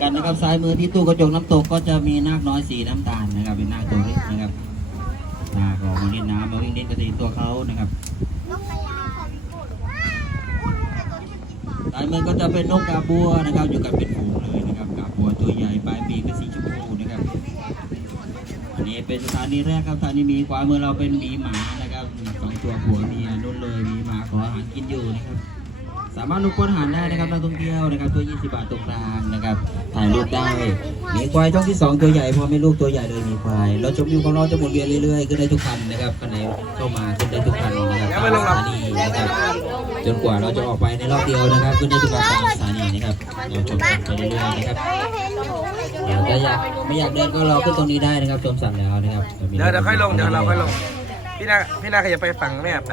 กันนะครับซ้ายมือที่ตู้กระจกน้ำตกก็จะมีนาคน้อยสีน้ำตาลนะครับ เป็นนาคตัวเล็กนะครับนาคออกมาเล่นน้ำมาวิ่งเล่นกระตีตัวเขานะครับซ้ายมือก็จะเป็นนกกาบัวนะครับ อยู่กับเป็นฝูงเลยนะครับกาบัวตัวใหญ่ปลายปีกเป็นสีชมพูนะครับอันนี้เป็นสถานีแรกครับสถานีมีขวามือเราเป็นหมีหมานะครับสองตัวผัวเมียนุ่นเลยหมีหมาขออาหารกินอยู่นะครับ สามารถลุกค้นหาได้นะครับนักท่องเที่ยวนะครับ ตัว 20 บาทตรงกลางนะครับ ถ่ายรูปได้หมีควายช่องที่ 2 ตัวใหญ่พอไม่ลูกตัวใหญ่เลยหมีควายเราชมวิวของเราจะหมุนเวียนเรื่อยๆขึ้นได้ทุกคันนะครับคันไหนเข้ามาขึ้นได้ทุกคันนะครับตามสถานีนะครับจนกว่าเราจะออกไปในรอบเดียวนะครับ ขึ้นได้ทุกคันตามสถานีนะครับเราชมกันไปเรื่อยๆนะครับเดี๋ยวถ้าอยากไม่อยากเดินก็รอขึ้นตรงนี้ได้นะครับชมสัตว์แล้วนะครับเดี๋ยวเดี๋ยวค่อยลงเดี๋ยวเราค่อยลงพี่นาพี่นาขยับไปฝั่งแม่ไป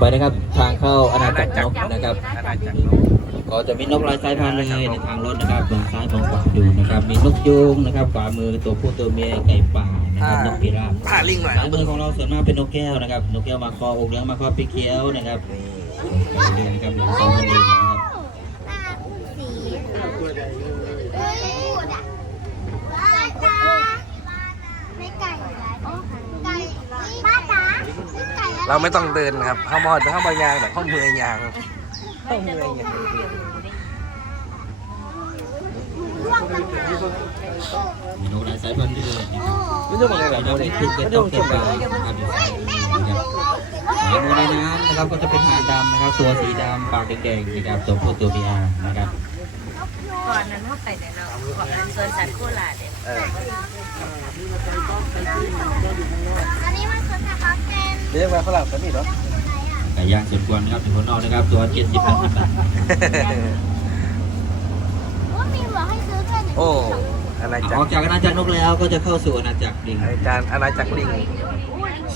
ไปนะครับทางเข้าอาณาจักรนกนะครับอาณาจักรนกก็จะมีนกหลายสายพันธุ์เลยในทางรถนะครับมองซ้ายมองขวาดูนะครับ มีนกยูงนะครับขวามือตัวผู้ตัวเมียไก่ป่า นะครับนกพิราบผ่าลิงหน่อยซ้ายมือของเราส่วนมากเป็นนกแก้วนะครับ นกแก้วมาคออกเหลืองมาคอปีเขียวนะครับนี่นะครับหลังสองพันลิงนะครับเราไม่ต้องเดินครับเข้ามาเข้าบายางแบบเข้าเมืองยางเข้าเมืองยางมีนกหลายสายพันธุ์เลยนะครับ ไม่ต้องมาเลยเราเราไม่ไม่ถึงกับต้องเก็บไว้นะครับอยู่สายมือนะครับสายมือในน้ำนะครับก็จะเป็นหางดำนะครับ ตัวสีดำปากแดงๆนะครับตัวผู้ตัวเมียนะครับก่อนนั้นว่าไปแต่เราก่อนนั้นสวนสัตว์โคราชเนี่ยเอออันนี้มันคือสกอตเทนเรียกว่าฝรั่งกันนี่เหรอไก่ย่างสวนกวนนะครับถึงคนนอกนะครับ ตัว70 80บาทว่ามีบอกให้ซื้อแค่หนึ่งโอ้อาณาจัอกอกจากอาณาจักรนกแล้วก็จะเข้าสู่อาณาจักรลิง อาจารย์อาณาจักรลิง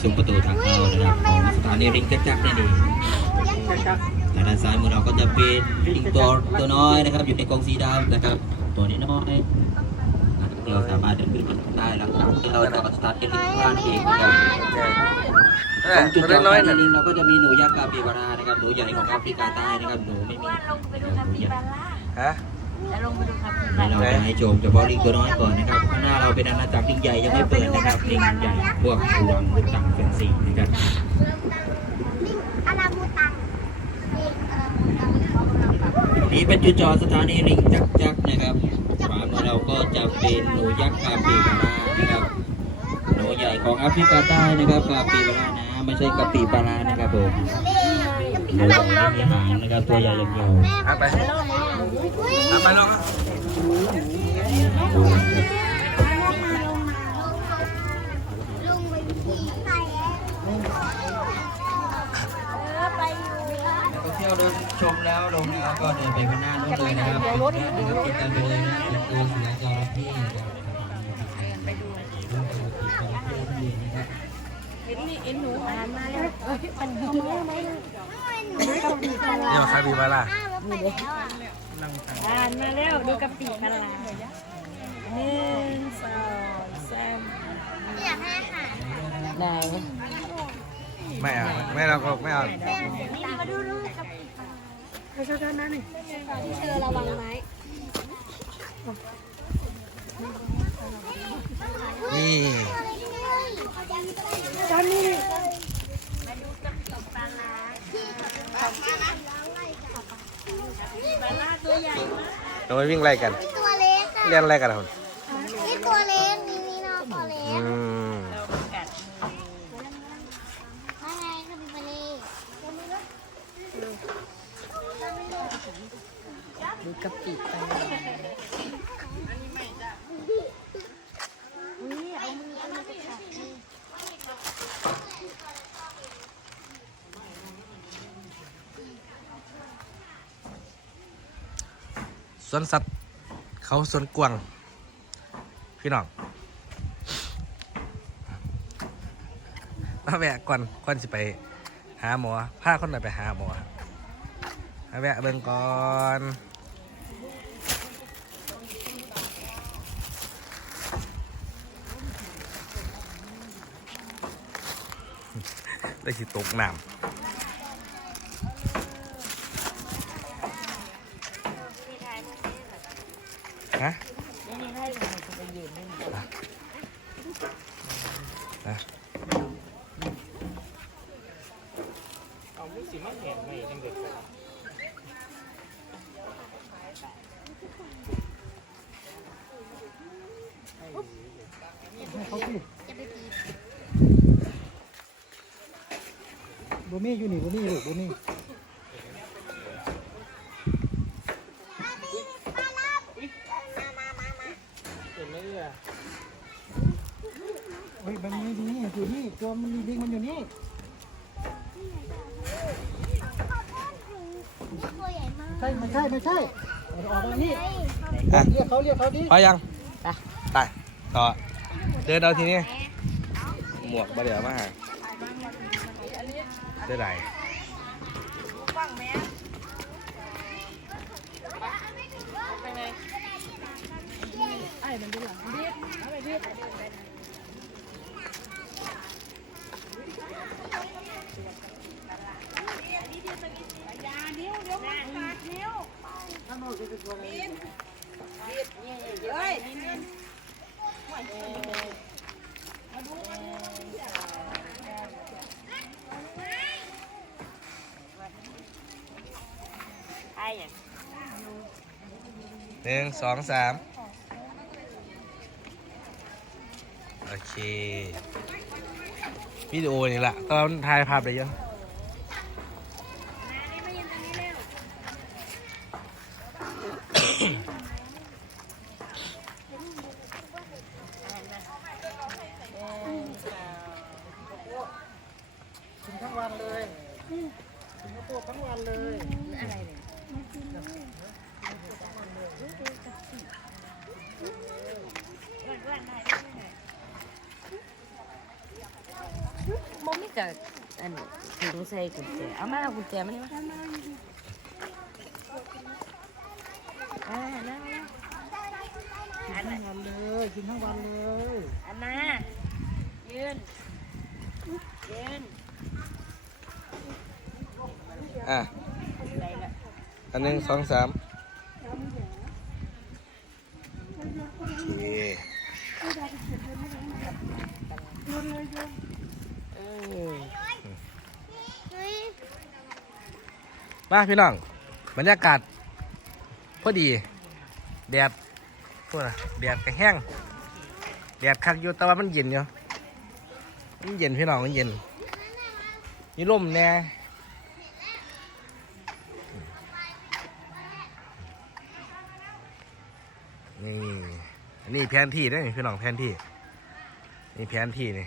ซุ้มประตูทางเข้านะครับของสถานีลิงกัจจักรนั่นเองทางด้านซ้ายมือเราก็จะเป็นลิงตัวตัวน้อยนะครับ อยู่ในกรงสีดำนะครับ ตัวนี้น้อยนะครับเราสามารถเดินขึ้นไปได้หลังจากที่เราจะสตาร์ทเป็นลิงพลานเองนะครับเอตรองจุดตัวจอดน้อยขๆองน่ะลิงเราก็จะมีหนูยักษ์กาปิบารานะครับหนูใหญ่ของแอฟริกาใต้นะครับหนูไม่มีว่าลงไปดูคาปิบาร่าฮะ แล้วลงไปดูคาปิบานี่เราร่าจะให้ชมเฉพาะลิงตัวน้อยก่อนนะครับข้างหน้าเราเป็นอาณาจักรลิงใหญ่ยังไม่เปิดนะครับลิงใหญ่พวกพวงต่างแฟนซีนะครับลิงอาราบูตังลิงอาราบูตังนี่เป็นจุดจอดสถานีลิงจักรจักรนะครับขวามือเราก็จะเป็นหนูยักษ์กาปิบารานะครับหนูใหญ่ของแอฟริกาใต้นะครับกาปิบารานะไม่ใช่กาปิบารานะครับผมหนูใหญ่ไม่มีหางนะครับตัวใหญ่ยังยาวเอาไป เอาไปลงลุงไปขี่ไปไปอยู่นักท่องเที่ยวเดินชมแล้วลงแล้วก็เดินไปข้างหน้านู้นเลยนะครับติดกันนะครับติดกันไปเลยนะติดตัวเสือจระเข้นะครับไปดูเห็นนี่เอ็นหนูมาแล้วมันดีไหมนี่มาคาบิบาร่าอ้าวแล้ว ล้วอ่านมาแล้วดูกะปิบาร่าหนึ่งสองสามอยากให้อาหารไหนไม่เอาไม่เราก็ไม่เอามาดูดูกับเขาชอบด้านนั้นนี่เธอระวังไหมนี่จอนนี่ เราไปวิ่งไล่กัน ตัวเล็กอะเล่นไล่กันคนนี่ตัวเล็กนี่นี่น้องตัวเล็อืกมกัดว่าไงคาบิบาเล่ดูกะปิปลาร้าอุ้ยเอามือเอามือไปจับนี่ สวนสัตว์ เขาสวนกวาง พี่น้องมาแวะก่อนก่อนสิไปหาหมอพาคนไหนไปหาหมอมาแวะเบิ่งก่อนได้สิตกน้ำฮะ นี่นี่ให้ทำไมจะไปยืนนี่ อะ บ่มีอยู่นี่บ่มีลูกบ่มีเฮ้ยมันไม่ดีอยู่นี่ตัวมันลิงมันอยู่นี่ตัวใหญ่มากใช่ไม่ใช่ไม่ใช่เอาออกมานี่อะเรียกเขาเรียกเขาดิพอยังไปต่อเดินเอาทีนี้หมวกมาเดี๋ยวมาหา ได้ไร ไ อ้ยังหนึ่งสองสามโอเควิดีโอนี่แหละตอนถ่ายภาพได้ยัง บ่มี กับอันถุงใส่กุญแจเอามาเอากุญแจมานี่มาอ่านั่งนั่งกินทั้งวันเลยกินทั้งวันเลยอันน่ะยืน ยืนอะใส่ละอันหนึ่งสองสามโอเค เออ มาพี่น้องบรรยากาศพอดีแดดพวกน่ะแดดก็แห้งแดดคักอยู่แต่ว่ามันเย็นอยู่มันเย็นพี่น้องมันเย็นมีลมแน่นี่ันนี้แผนที่นี่พี่น้องแผนที่ นี่แผนที่นี่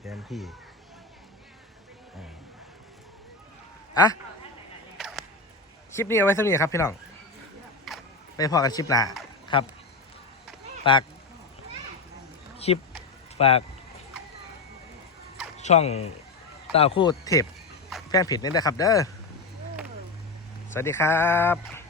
แผนที่อ่าอะ คลิปนี้เอาไว้เท่านี้ครับพี่น้อง ไปพอกันคลิปหน้าครับฝากคลิปฝาก ช่องตาคู่เทปแฟนผิดนี่นะครับเด้อสวัสดีครับ